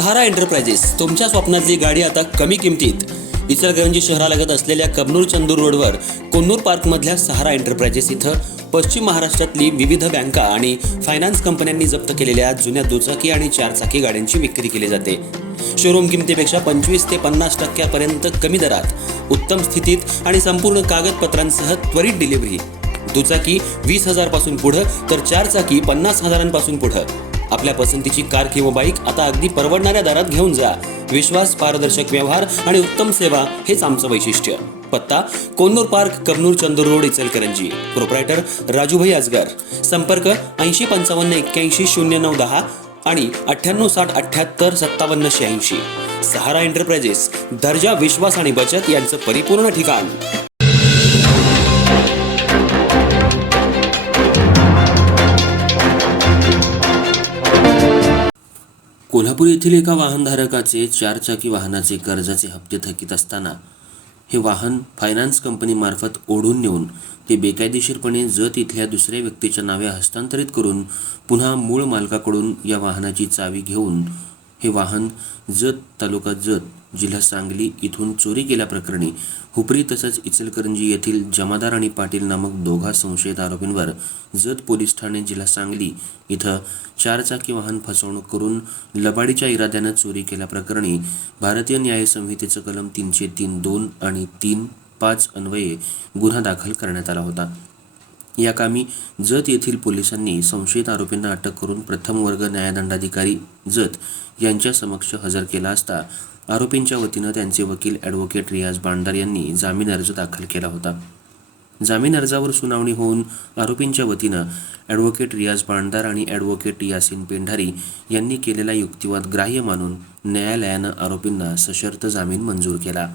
सहारा enterprises तुमच्या स्वप्नातली गाडी आता कमी किमतीत. इचलकरंजी शहरालगत असलेल्या कबनूर चंदूर रोडवर कोन्नूर पार्कमधल्या सहारा एंटरप्राइजेस इथं पश्चिम महाराष्ट्रातली विविध बँका आणि फायनान्स कंपन्यांनी जप्त केलेल्या जुन्या दुचाकी आणि चारचाकी गाड्यांची विक्री केली जाते. शोरूम किमतीपेक्षा 25 ते 50% कमी दरात, उत्तम स्थितीत आणि संपूर्ण कागदपत्रांसह त्वरित डिलिव्हरी. दुचाकी 20,000 पासून पुढे तर चारचाकी 50,000 पासून पुढे. आपल्या पसंतीची कार किंवा बाईक आता अगदी परवडणाऱ्या दरात घेऊन जा. विश्वास, पारदर्शक व्यवहार आणि उत्तम सेवा हेच आमचं वैशिष्ट्य. पत्ता Konnur park, Kabnur Chandur road, Ichalkaranji. Proprietor Rajubhai Ajgar. संपर्क 8055810910 आणि 9860785786. सहारा एंटरप्राइजेस, दर्जा, विश्वास आणि बचत यांचं परिपूर्ण ठिकाण. कोल्हापूर येथील एका वाहनधारकाचे चारचाकी वाहनाचे कर्जाचे हप्ते थकीत असताना हे वाहन फायनान्स कंपनीमार्फत ओढून नेऊन ते बेकायदेशीरपणे जत इथल्या दुसऱ्या व्यक्तीच्या नावे हस्तांतरित करून पुन्हा मूळ मालकाकडून या वाहनाची चावी घेऊन हे वाहन जत, तालुका जत, जिल्हा सांगली इथून चोरी केल्याप्रकरणी हुपरी तसंच इचलकरंजी येथील जमादार आणि पाटील नामक दोघा संशयित आरोपींवर जत पोलीस ठाणे, जिल्हा सांगली इथं चारचाकी वाहन फसवणूक करून लबाडीच्या इराद्यानं चोरी केल्याप्रकरणी भारतीय न्याय संहितेचं कलम 303(2) आणि 3(5) अन्वये गुन्हा दाखल करण्यात आला होता. या कामी जत येथील पोलिसांनी संशयित आरोपींना अटक करून प्रथम वर्ग न्यायदंडाधिकारी जत यांच्या समक्ष हजर केला असता आरोपींच्या वतीनं त्यांचे वकील ॲडव्होकेट रियाज बांडदार यांनी जामीन अर्ज दाखल केला होता. जामीन अर्जावर सुनावणी होऊन आरोपींच्या वतीनं ॲडव्होकेट रियाज बांडदार आणि ॲडव्होकेट यासीन पेंढारी यांनी केलेला युक्तिवाद ग्राह्य मानून न्यायालयानं आरोपींना सशर्त जामीन मंजूर केला.